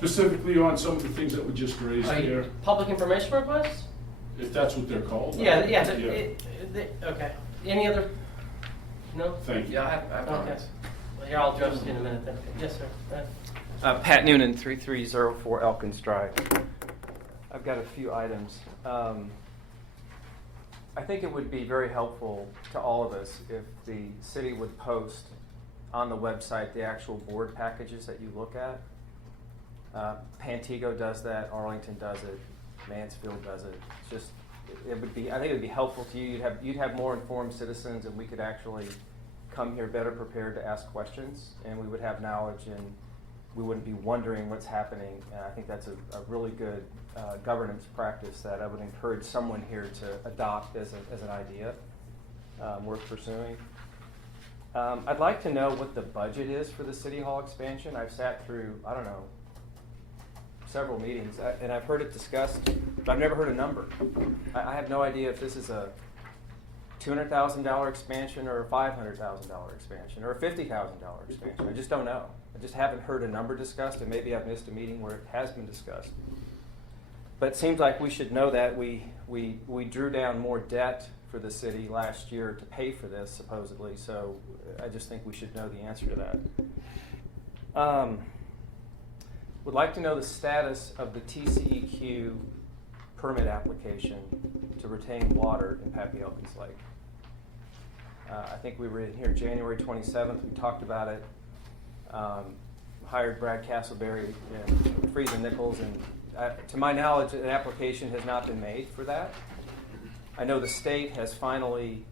Specifically on some of the things that were just raised here, Public information requests? if that's what they're called. Yeah, yeah, Yeah. okay. Any other? No? Thank you. Yeah, I have Okay. comments. Well, here, I'll address it in a minute then. Yes, sir. Go ahead. Pat Noonan, 3304 Elkins Drive. I've got a few items. I think it would be very helpful to all of us if the city would post on the website the actual board packages that you look at. Pantego does that, Arlington does it, Mansfield does it. It's just, it would be, I think it would be helpful to you. You'd have more informed citizens, and we could actually come here better prepared to ask questions, and we would have knowledge, and we wouldn't be wondering what's happening. And I think that's a really good governance practice that I would encourage someone here to adopt as an idea worth pursuing. I'd like to know what the budget is for the City Hall expansion. I've sat through, I don't know, several meetings, and I've heard it discussed, but I've never heard a number. I have no idea if this is a $200,000 expansion or a $500,000 expansion or a $50,000 expansion. I just don't know. I just haven't heard a number discussed, and maybe I've missed a meeting where it has been discussed. But it seems like we should know that we drew down more debt for the city last year to pay for this, supposedly, so I just think we should know the answer to that. Would like to know the status of the TCEQ permit application to retain water in Pappy Elkins Lake. I think we were in here January 27th. We talked about it. Hired Brad Castleberry and Friesen Nichols, and to my knowledge, an application has not been made for that. I know the state has finally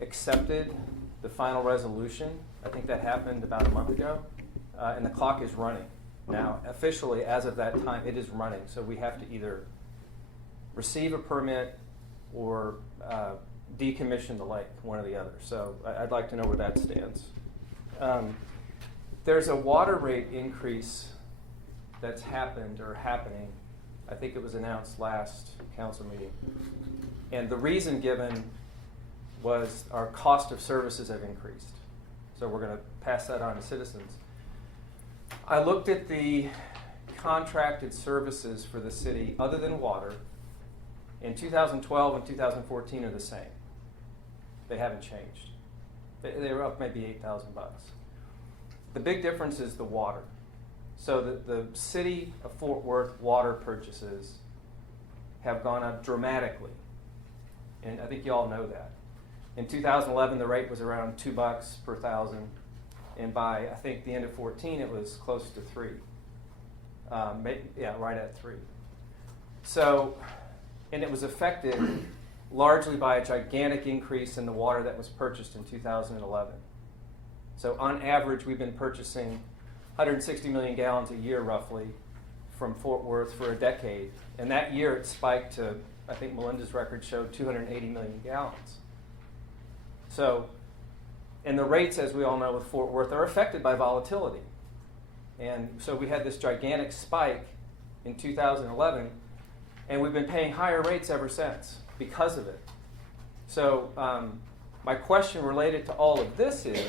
accepted the final resolution. I think that happened about a month ago, and the clock is running. Now, officially, as of that time, it is running, so we have to either receive a permit or decommission the lake, one or the other. So I'd like to know where that stands. There's a water rate increase that's happened or happening. I think it was announced last council meeting. And the reason given was our cost of services have increased. So we're going to pass that on to citizens. I looked at the contracted services for the city other than water. In 2012 and 2014 are the same. They haven't changed. They were up maybe $8,000. The big difference is the water. So the city of Fort Worth water purchases have gone up dramatically. And I think you all know that. In 2011, the rate was around $2 per thousand. And by, I think, the end of 14, it was close to 3. Right at 3. So, and it was affected largely by a gigantic increase in the water that was purchased in 2011. So on average, we've been purchasing 160 million gallons a year, roughly, from Fort Worth for a decade. And that year, it spiked to, I think Melinda's record showed 280 million gallons. So, and the rates, as we all know with Fort Worth, are affected by volatility. And so we had this gigantic spike in 2011, and we've been paying higher rates ever since because of it. So my question related to all of this is,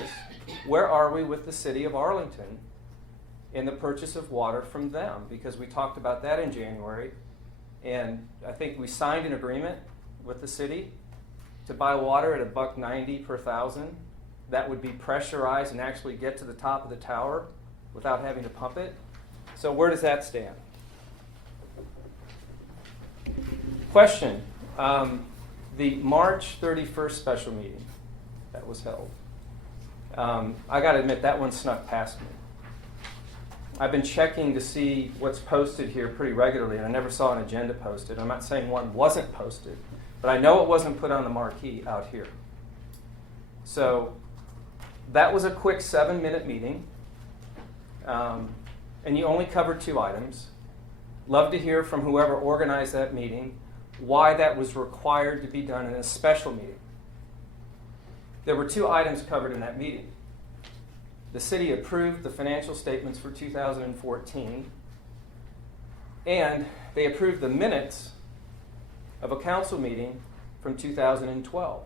where are we with the city of Arlington in the purchase of water from them? Because we talked about that in January, and I think we signed an agreement with the city to buy water at $1.90 per thousand. That would be pressurized and actually get to the top of the tower without having to pump it. So where does that stand? Question. The March 31st special meeting that was held. I got to admit, that one snuck past me. I've been checking to see what's posted here pretty regularly, and I never saw an agenda posted. I'm not saying one wasn't posted, but I know it wasn't put on the marquee out here. So that was a quick 7-minute meeting, and you only covered 2 items. Love to hear from whoever organized that meeting why that was required to be done in a special meeting. There were 2 items covered in that meeting. The city approved the financial statements for 2014, and they approved the minutes of a council meeting from 2012.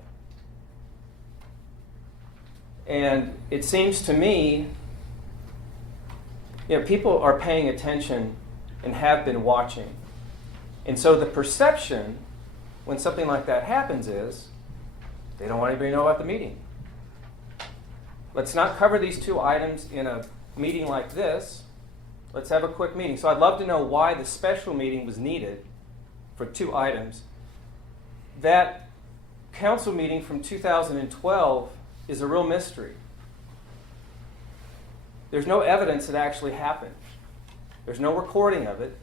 And it seems to me people are paying attention and have been watching. And so the perception when something like that happens is they don't want anybody to know about the meeting. Let's not cover these two items in a meeting like this. Let's have a quick meeting. So I'd love to know why the special meeting was needed for two items. That council meeting from 2012 is a real mystery. There's no evidence it actually happened. There's no recording of it.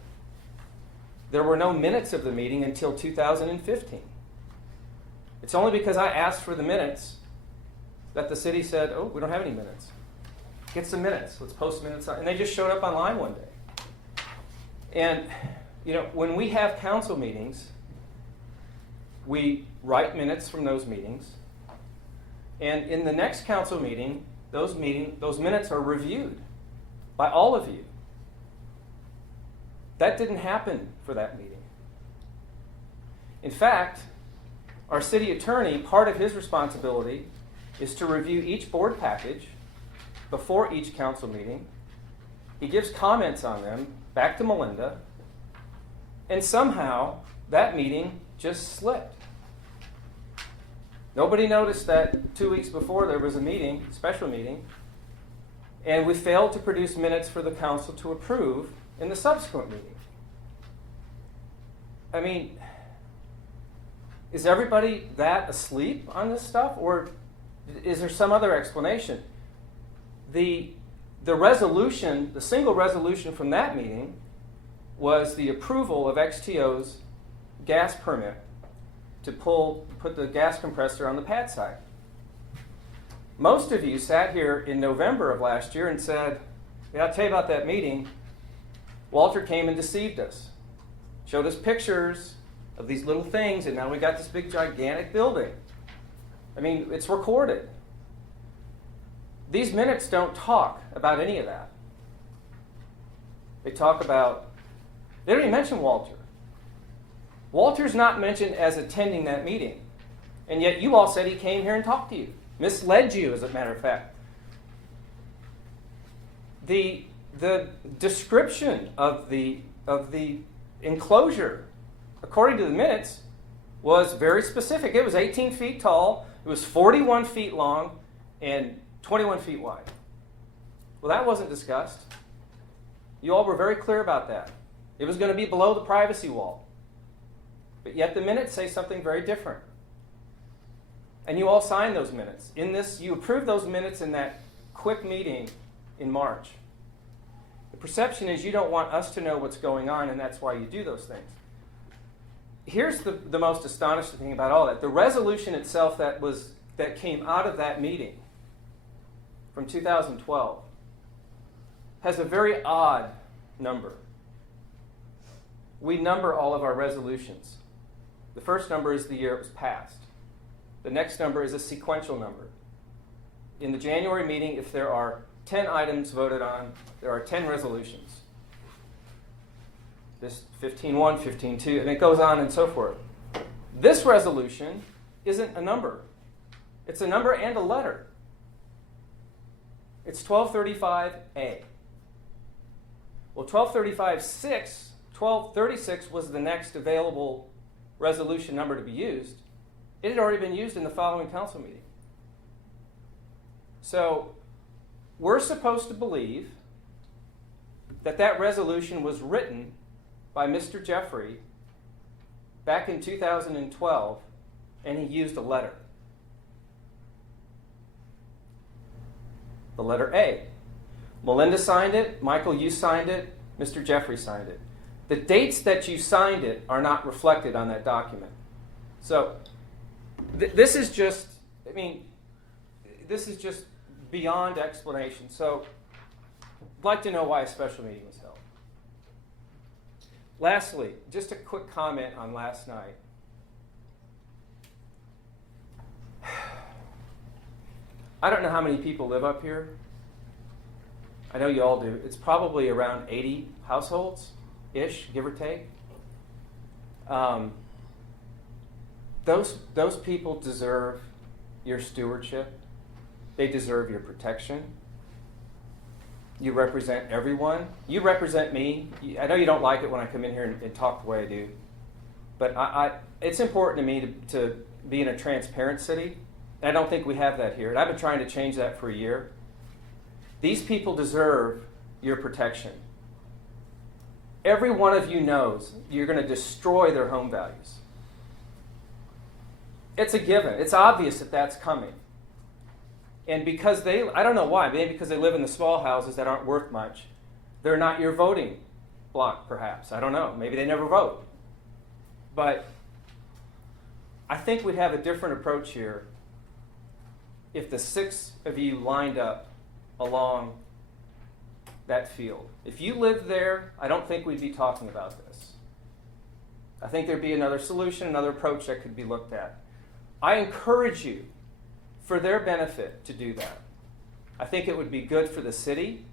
There were no minutes of the meeting until 2015. It's only because I asked for the minutes that the city said, oh, we don't have any minutes. Get some minutes. Let's post minutes. And they just showed up online one day. And, when we have council meetings, we write minutes from those meetings. And in the next council meeting, those minutes are reviewed by all of you. That didn't happen for that meeting. In fact, our city attorney, part of his responsibility is to review each board package before each council meeting. He gives comments on them back to Melinda, and somehow that meeting just slipped. Nobody noticed that 2 weeks before there was a meeting, special meeting, and we failed to produce minutes for the council to approve in the subsequent meeting. I mean, is everybody that asleep on this stuff, or is there some other explanation? The resolution, the single resolution from that meeting was the approval of XTO's gas permit to put the gas compressor on the pad side. Most of you sat here in November of last year and said, yeah, I'll tell you about that meeting. Walter came and deceived us, showed us pictures of these little things, and now we got this big gigantic building. I mean, it's recorded. These minutes don't talk about any of that. They don't even mention Walter. Walter's not mentioned as attending that meeting. And yet you all said he came here and talked to you. Misled you, as a matter of fact. The description of the enclosure, according to the minutes, was very specific. It was 18 feet tall, it was 41 feet long, and 21 feet wide. Well, that wasn't discussed. You all were very clear about that. It was going to be below the privacy wall. But yet the minutes say something very different. And you all signed those minutes. You approved those minutes in that quick meeting in March. The perception is you don't want us to know what's going on, and that's why you do those things. Here's the most astonishing thing about all that. The resolution itself that came out of that meeting from 2012 has a very odd number. We number all of our resolutions. The first number is the year it was passed. The next number is a sequential number. In the January meeting, if there are 10 items voted on, there are 10 resolutions. This 15-1, 15-2, and it goes on and so forth. This resolution isn't a number. It's a number and a letter. It's 1235A. Well, 1236 was the next available resolution number to be used. It had already been used in the following council meeting. So we're supposed to believe that resolution was written by Mr. Jeffrey back in 2012, and he used a letter. The letter A. Melinda signed it, Michael, you signed it, Mr. Jeffrey signed it. The dates that you signed it are not reflected on that document. So this is just beyond explanation. So I'd like to know why a special meeting was held. Lastly, just a quick comment on last night. I don't know how many people live up here. I know you all do. It's probably around 80 households-ish, give or take. Those people deserve your stewardship. They deserve your protection. You represent everyone. You represent me. I know you don't like it when I come in here and talk the way I do, but it's important to me to be in a transparent city. And I don't think we have that here. And I've been trying to change that for a year. These people deserve your protection. Every one of you knows you're going to destroy their home values. It's a given. It's obvious that that's coming. And because I don't know why, maybe because they live in the small houses that aren't worth much, they're not your voting block, perhaps. I don't know. Maybe they never vote. But I think we'd have a different approach here if the 6 of you lined up along that field. If you lived there, I don't think we'd be talking about this. I think there'd be another solution, another approach that could be looked at. I encourage you, for their benefit, to do that. I think it would be good for the city.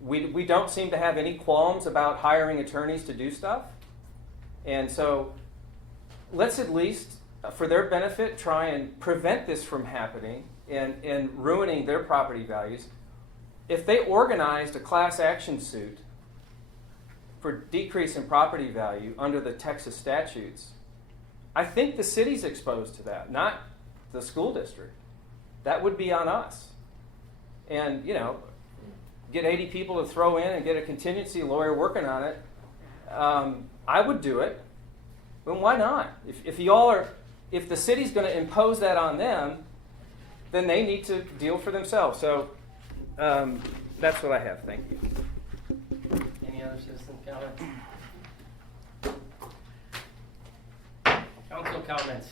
We don't seem to have any qualms about hiring attorneys to do stuff. And so let's at least, for their benefit, try and prevent this from happening and ruining their property values. If they organized a class action suit for decrease in property value under the Texas statutes, I think the city's exposed to that, not the school district. That would be on us. And, get 80 people to throw in and get a contingency lawyer working on it. I would do it. But why not? If the city's going to impose that on them, then they need to deal for themselves. So that's what I have. Thank you. Any other citizen comments? Council comments.